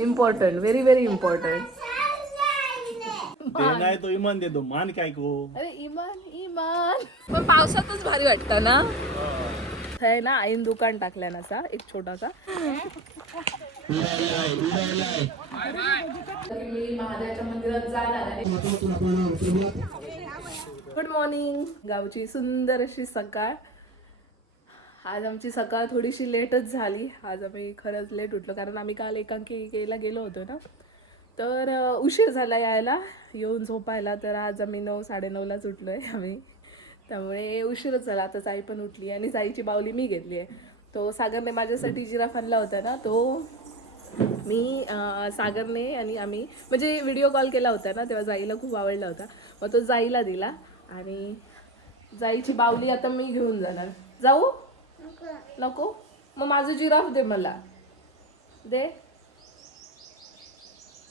Important, very very important. नाही तो इमान देतो, मान काय को. अरे इमान इमान. पण पावसातच भारी वाटतं ना. आहे ना, आईन दुकान टाकल्या ना असा एक छोटासा. मी महादेवाच्या मंदिरात जाणार आहे. Good morning. गावची सुंदर अशी सकाळ. आज आमची सकाळ थोडीशी लेटच झाली. आज आम्ही खरंच लेट उठलो कारण आम्ही काल एकांकिकेला गेलो होतो ना, तर उशीर झाला यायला, येऊन झोपायला. तर आज आम्ही 9-9:30लाच उठलो आहे आम्ही, त्यामुळे उशीरच झाला. आता आई पण उठली आणि जाईची बावली मी घेतली आहे. तो सागरने माझ्यासाठी जिराफ आणला होता ना, तो मी सागरने आणि आम्ही म्हणजे व्हिडिओ कॉल केला होता ना, तेव्हा जाईला खूप आवडला होता. मग तो जाईला दिला आणि जाईची बावली आता मी घेऊन जाणार. जाऊ नको? मग माझं जिराफ दे मला. दे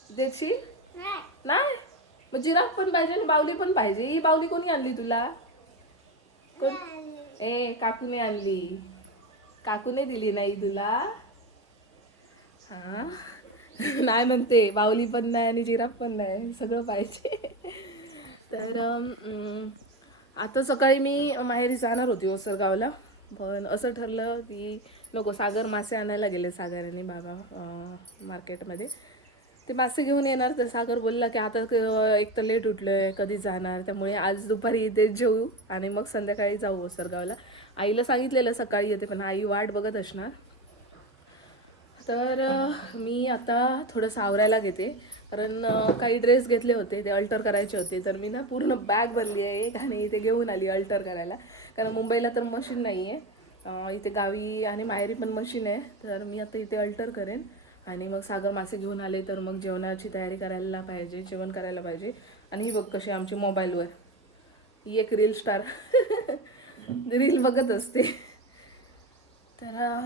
देशील? नाही. मग जिराफ पण पाहिजे आणि बावली पण पाहिजे. ही बावली कोणी आणली तुला? कोण? काकूने आणली. काकूने दिली नाही तुला? हा. नाही म्हणते, बावली पण नाही आणि जिराफ पण नाही, सगळं पाहिजे. तर आता सकाळी मी माहेरी जाणार होती ओसरगावला, पण असं ठरलं की नको. सागर मासे आणायला गेले, सागर आणि बाबा मार्केटमध्ये. ते मासे घेऊन येणार. तर सागर बोलला की आता एक तर लेट उठलोय, कधी जाणार, त्यामुळे आज दुपारी इथे जेवू आणि मग संध्याकाळी जाऊ ओसरगावला. आईला सांगितलेलं सकाळी येते, पण आई वाट बघत असणार. तर मी आता थोडंसं आवरायला घेते, कारण काही ड्रेस घेतले होते, ते अल्टर करायचे होते. तर मी ना पूर्ण बॅग भरली आहे आणि इथे घेऊन आली अल्टर करायला, कारण मुंबईला तर मशीन नाही आहे. इथे गावी आणि माहेरी पण मशीन आहे. तर मी आता इथे अल्टर करेन आणि मग सागर मासे घेऊन आले तर मग जेवणाची तयारी करायला पाहिजे, जेवण करायला पाहिजे. आणि ही बघ कशी आमची मोबाईलवर ही एक रील स्टार रील बघत असते. तर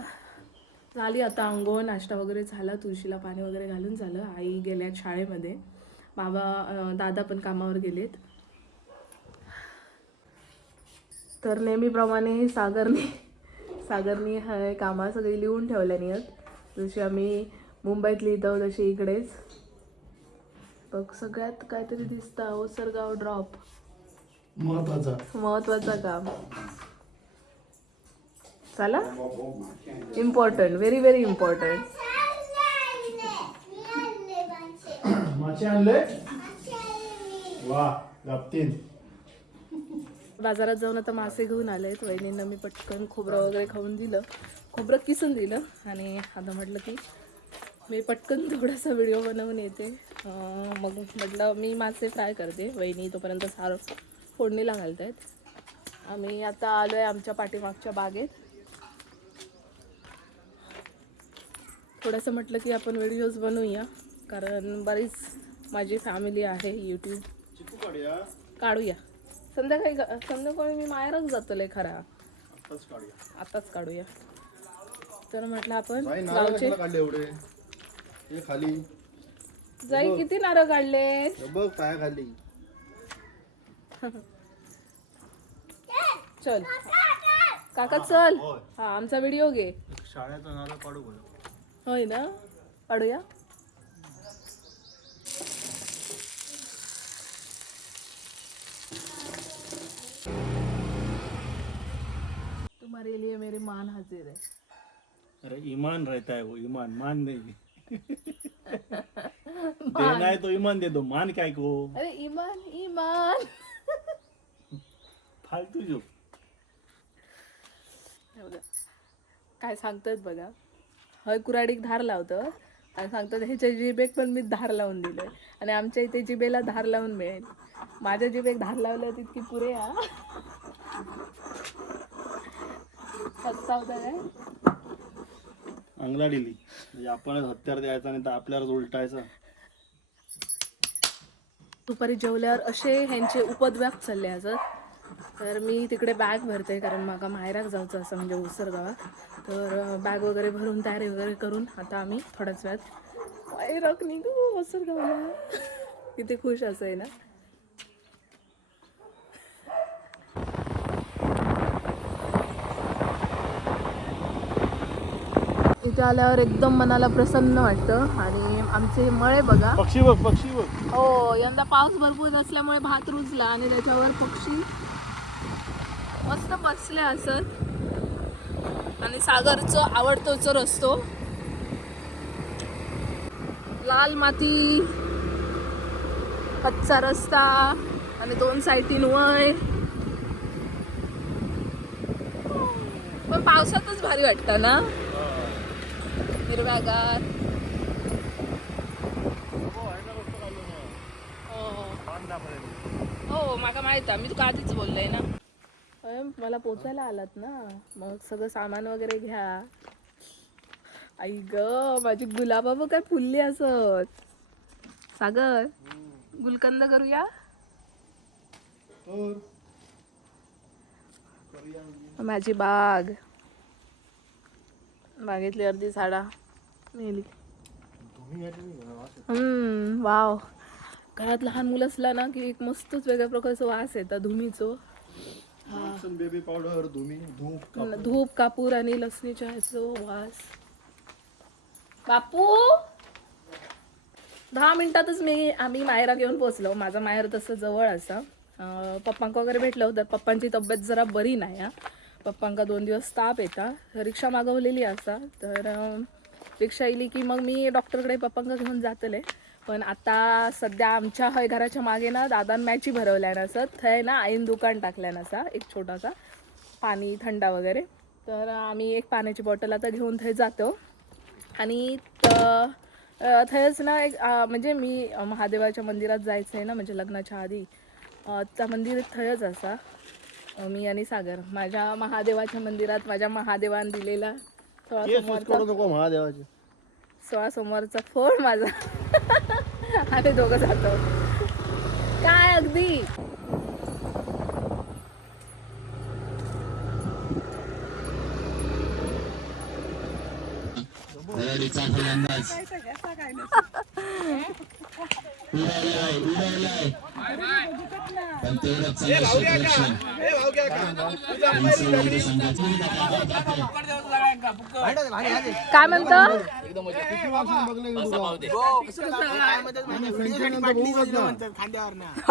झाली आता अंघोळ, नाश्ता वगैरे झाला, तुळशीला पाणी वगैरे घालून झालं. आई गेल्यात शाळेमध्ये, दादा पण कामावर गेलेत. तर नेहमीप्रमाणे सागरने हे कामं सगळी लिहून ठेवल्यानी आहेत. जशी आम्ही मुंबईत लिहितो तशी इकडेच बघ. सगळ्यात काहीतरी दिसतं, ओसरगाव ड्रॉप, महत्वाचा काम. चला, इम्पॉर्टंट, व्हेरी व्हेरी इम्पॉर्टंट. मासे आणले वा गप्तीन. बाजारात जाऊन आता मासे घेऊन आलेत. वहिनींना मी पटकन खोबरं वगैरे खाऊन दिलं, खोबरं किसून दिलं आणि आता म्हटलं की मी पटकन थोडासा व्हिडिओ बनवून येते. मग म्हटलं मी मासे फ्राय करते, वहिनी तोपर्यंत सारं फोडणीला घालत आहेत. आम्ही आता आलो आहे आमच्या पाठीमागच्या बागेत. थोडंसं म्हटलं की आपण व्हिडिओज बनवूया, कारण बरीच माझी फॅमिली आहे यूट्यूब. काढूया संध्याकाळी मी माहेरच जातोय खरा, आताच काढूया. तर म्हटलं आपण गावचे जाई किती नारळ काढले बघ पायाखाली. चल काका चल, हा आमचा व्हिडिओ घे. शाळेचा नारळ काढू बोल. होय ना, काढूया. तुम्हारे लिए मेरी मान हाजिर है. अरे ईमान रहता है वो, ईमान, मान नहीं. देना है तो ईमान दे दो, मान काय को. अरे ईमान ईमान. फालतू जो. काय सांगतात बघा, हय कुऱ्हाडीक धार लावतं आणि सांगतात ह्याच्या जिबेक पण मी धार लावून दिलोय आणि आमच्या इथे जिबेला धार लावून मिळेल. माझ्या जिबेक धार लावलं तितकी पुरे. काय अंगला दिली म्हणजे आपणच हत्यार द्यायचा आणि आपल्यालाच उलटायचं. दुपारी जेवल्यावर असे ह्यांचे उपद्व्याप चालले असत. तर मी तिकडे बॅग भरते, कारण मागा माहेराक जायचं असं म्हणजे ओसरगावात. तर बॅग वगैरे भरून तयारी वगैरे करून आता आम्ही थोड्याच वेळात माहेराक निघू ओसरगावला. किती खुश असं आहे ना. इथे आल्यावर एकदम मनाला प्रसन्न वाटतं. आणि आमचे मळे बघा, पक्षी बघ, पक्षी बघ. हो यंदा पाऊस भरपूर असल्यामुळे भात रुजला आणि त्याच्यावर पक्षी मस्त बसले असत. आणि सागरचं आवडतो चर असतो लाल माती, कच्चा रस्ता आणि 2 साईडीन वय. पण पावसातच भारी वाटतं ना, हिरव्यागार. हो माका माहित आहे, मी तुका आधीच बोललंय ना. मला पोचायला आलात ना, मग सगळं सामान वगैरे घ्या. आई ग माझी गुलाबा बघ काय फुलली असत. सागर गुलकंद करूया. माझी बाग, बागेतली अर्धी झाडा मेली. वाव. घरात लहान मुलं असला ना की एक मस्तच वेगळ्या प्रकारचा वास येतात धुमीचो. बेबी पावडर, धूप, कापूर आणि लसणीच्या ह्याचो वास. बापू 10 मिनिटातच आम्ही मायरा घेऊन पोहोचलो. माझा माहेर तसं जवळ असा. पप्पांका वगैरे भेटलं होतं. पप्पांची तब्येत जरा बरी नाही हा. पप्पांका 2 दिवस ताप येता. रिक्षा मागवलेली असा, तर रिक्षा येईल की मग मी डॉक्टरकडे पप्पांका घेऊन जातले. पण आता सध्या आमच्या हय घराच्या मागे ना दादान मॅची भरवल्यान असत. थंय ना आईन दुकान टाकल्यान असा एक छोटासा, पाणी थंडा वगैरे. तर आम्ही एक पाण्याची बॉटल आता घेऊन थंय जातो. आणि थंयच ना एक म्हणजे मी महादेवाच्या मंदिरात जायचं आहे ना, म्हणजे लग्नाच्या आधी. त्या मंदिर थंयच असा. मी आणि सागर माझ्या महादेवाच्या मंदिरात माझ्या महादेवान दिलेला 16 सोमवारचा फोड माझा. आम्ही दोघं जातो काय अगदी. काय म्हणतो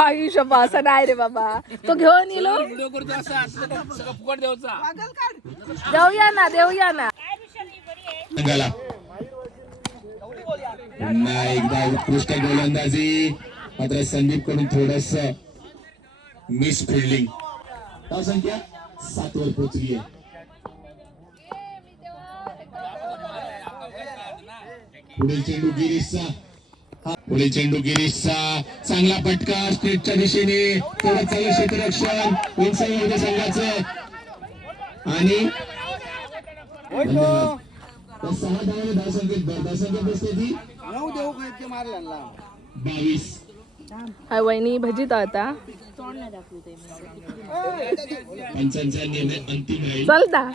आयुष्य असं नाही रे बाबा. तो घेऊन येलो देऊया ना. पुन्हा एकदा उत्कृष्ट गोलंदाजी, मात्र संदीप कडून थोडस मिस फिल्डिंग. धाव संख्या 7 वर पोहोचली आहे. पुढील चेंडू गिरीशचा, पुढील चेंडू गिरीशचा चांगला फटका स्ट्रेटच्या दिशेने. थोडं चांगलं क्षेत्ररक्षण विंचवाडी संघाचं. आणि 6 धावसंख्येत बसते ती 22. हाय वहिनी भजी आता पंचांचा निर्णय अंतिम आहे. चलता.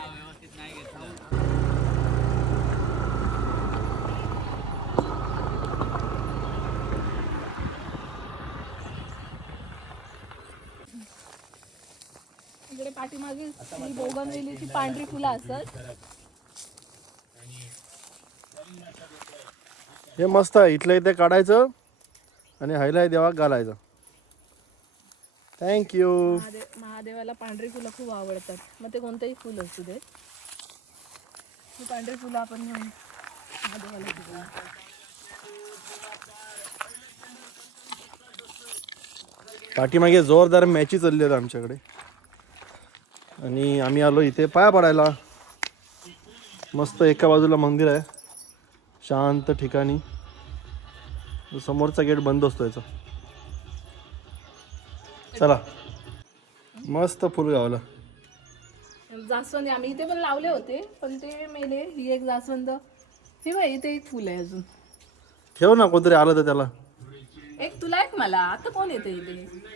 इकडे पाठीमागे बोगनवेलीची पांढरी फुलं असत. हे मस्त आहे. इथल्या इथे काढायचं आणि हायलाय देवाक घालायचं. थँक्यू. महादेवाला पांढरी फुलं खूप आवडतात. मग ते कोणतेही फुल असू दे, ही पांढरी फुलं आपण घेऊन महादेवाला देऊया. पाठीमागे जोरदार मॅची चालली आहेत आमच्याकडे आणि आम्ही आलो इथे पाया पडायला. मस्त एका बाजूला मंदिर आहे, शांत ठिकाणी. समोरचा गेट बंद असतो याचा. चला, मस्त फुल गावलं. जास्वंदी आम्ही इथे पण लावले होते, पण ते मेले. ही एक जास्वंद, हे बघ इथे एक फुल आहे अजून. ठेव ना, कोणतरी आलं तर त्याला. एक तुला एक मला. आता कोण येते इथे?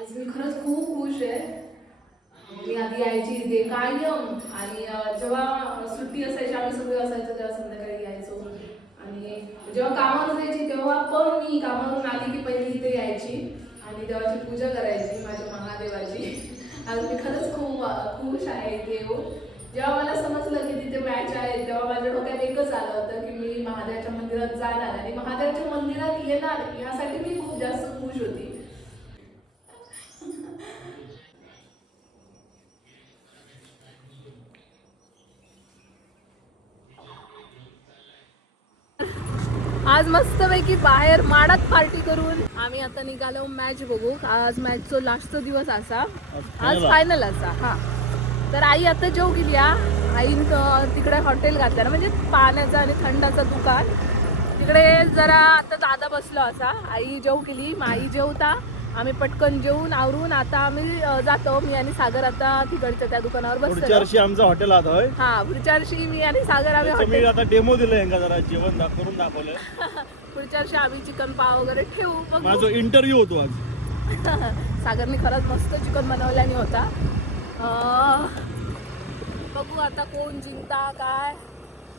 आज मी खरंच खूप खुश आहे. मी आधी यायची इथे कायम जेव्हा सुट्टी असायची आम्ही सगळे असायचो तेव्हा संध्याकाळी यायचो. आणि जेव्हा कामावर जायची तेव्हा पण मी कामावरून आली की पहिली इथे यायची आणि देवाची पूजा करायची माझ्या महादेवाची. आणि मी खरंच खूप खुश आहे इथे येऊन. जेव्हा मला समजलं की तिथे मॅच आहे तेव्हा माझ्या डोक्यात एकच आलं होतं की मी महादेवाच्या मंदिरात जाणार आणि महादेवाच्या मंदिरात येणार यासाठी मी खूप जास्त खुश होती. आज मस्तपैकी बाहेर माडात पार्टी करून आम्ही आता निघालो मॅच बघू. आज मॅचचा लास्टचा दिवस असा, आज फायनल असा. हा तर आई आता जेव गेली. आईन तिकडे हॉटेल घातलं ना, म्हणजे पाण्याचं आणि थंडाचं दुकान तिकडे. जरा आता दादा बसलो असा. आई जेव केली, मग आई जेवता आम्ही पटकन जेवून आवरून आता आम्ही जातो. मी आणि सागर आता तिकडच्या त्या दुकानावर पुढच्या वर्षी बसतो. आमचं हॉटेल आता होय. हा पुढच्या वर्षी मी आणि सागर आम्ही मी हॉटेल आता डेमो दिलं यांना, जरा जेवण करून दाखवलं. पुढच्या वर्षी आम्ही चिकन पाव वगैरे ठेवू. बघू. माझा इंटरव्ह्यू होतो आज. सागरने खरंच मस्त चिकन बनवल्याने होता. बघू आता कोण जिंकता काय.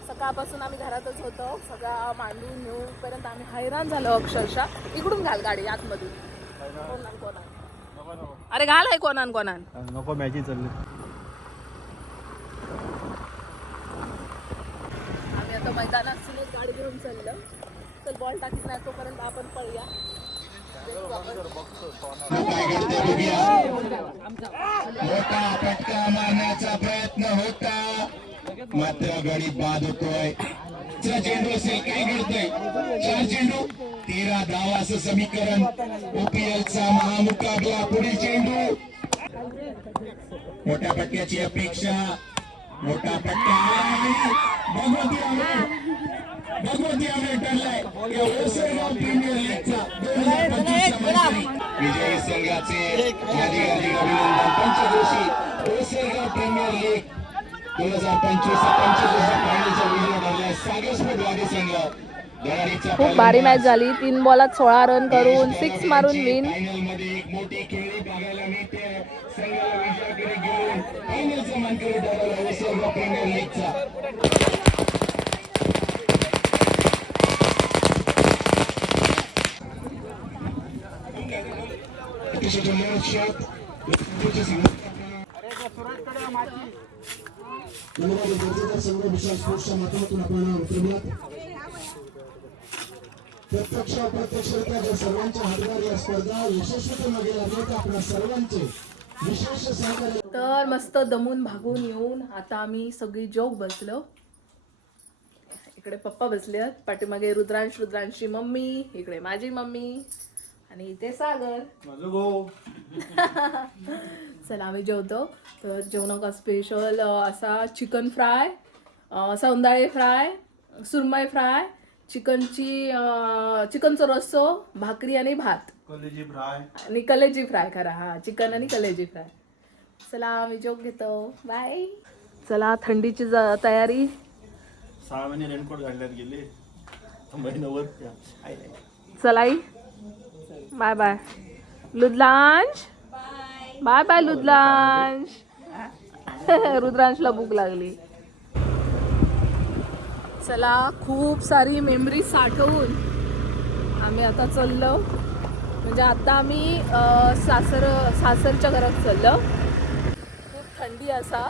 सकाळपासून आम्ही घरातच होतो, सगळा मांडून नेऊन पर्यंत आम्ही हैराण झालो अक्षरशः. इकडून घाल गाडी आतमधून. अरे घाल आहे कोणान कोणान नको, मॅची चालली. आम्ही आता मैदानात सुनेच गाडी घेऊन चाललो. चल बॉल टाकीत नाही तोपर्यंत आपण पळूया. काय घडतंय बघूया. मोठा फटका मारण्याचा प्रयत्न होता मात्र गडी बाद होतोय. चेंडू असेल, काय घडतंय. 4 चेंडू 13 धावाचं समीकरण. ओपीएलचा महामुकाबला. पुढील चेंडू मोठ्या फटक्याची अपेक्षा. मोठा फटका भगवती आम्ही ठरलाय ओसरगाव प्रीमियर लीगचा 2025 मानांकन विजयी संघाचे अधिकाधिक अभिनंदन. पंचक्रोशी ओसरगाव प्रीमियर लीग 2025 फायनलचा विजय ठरलाय सागर स्पोर्ट वादी संघ. खूप भारी मॅच झाली. 3 बॉलात 16 रन करून 6 मारून विन. फायनल मध्ये एक मोठी खेळी बघायला मिळते. संघाला विजयाकडे घेऊन फायनलचा मानकरी ठरला ओसरगाव प्रीमियर लीगचा. प्रत्यक्ष अप्रत्यक्षरित्या जर सर्वांच्या हातभार या स्पर्धा यशस्वीपणे लागल्या तर आपल्या सर्वांचे विशेष सहकार्य. तर मस्त दमून भागून येऊन आता आम्ही सगळी जेव बसलो. इकडे पप्पा बसले आहेत, पाठीमागे रुद्रांशी मम्मी, इकडे माझी मम्मी आणि इथे सागर. चला आम्ही जेवतो. तर जेवणाका स्पेशल असा चिकन फ्राय, सौंदाळे फ्राय, सुरमई फ्राय, चिकनचा रस्सो, भाकरी आणि भात आणि कलेजी फ्राय करा. हा चिकन आणि कलेजी फ्राय. चला आम्ही जेव घेतो. बाय. चला थंडीची तयारी. 6 महिने रेनकोट घालण्यात गेले महिनावर. चला bye bye Ludlansh. Bye bye Ludlansh. रुद्रांशला भूक लागली. चला खूप सारी मेमरी साठवून आम्ही आता चाललो. म्हणजे आता आम्ही सासरच्या घरात चाललो. खूप थंडी असा.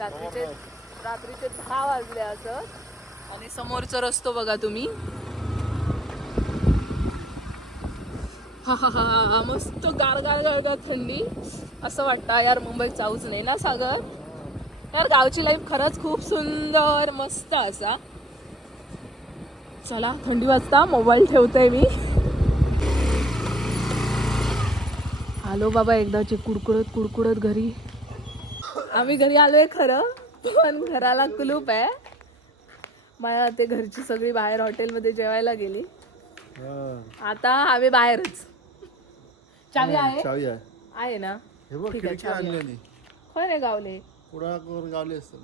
रात्रीचे 10 वाजले असं. आणि समोरचा रस्तो बघा तुम्ही. हा मस्त गार थंडी. असं वाटतं यार मुंबईत जाऊच नाही ना सागर. यार गावची लाईफ खरंच खूप सुंदर मस्त असा. चला थंडी वाजता मोबाईल ठेवते मी. आलो बाबा एकदाची कुडकुडत घरी. आम्ही घरी आलोय खरं, पण घराला कुलूप आहे. मला ते घरची सगळी बाहेर हॉटेलमध्ये जेवायला गेली. आता आम्ही बाहेरच. चावी आहे? चावी आहे. आहे ना. हे बघ ठीक आहे, खिडकी आणलेली. खरं गावले. पुढे गावले असतं.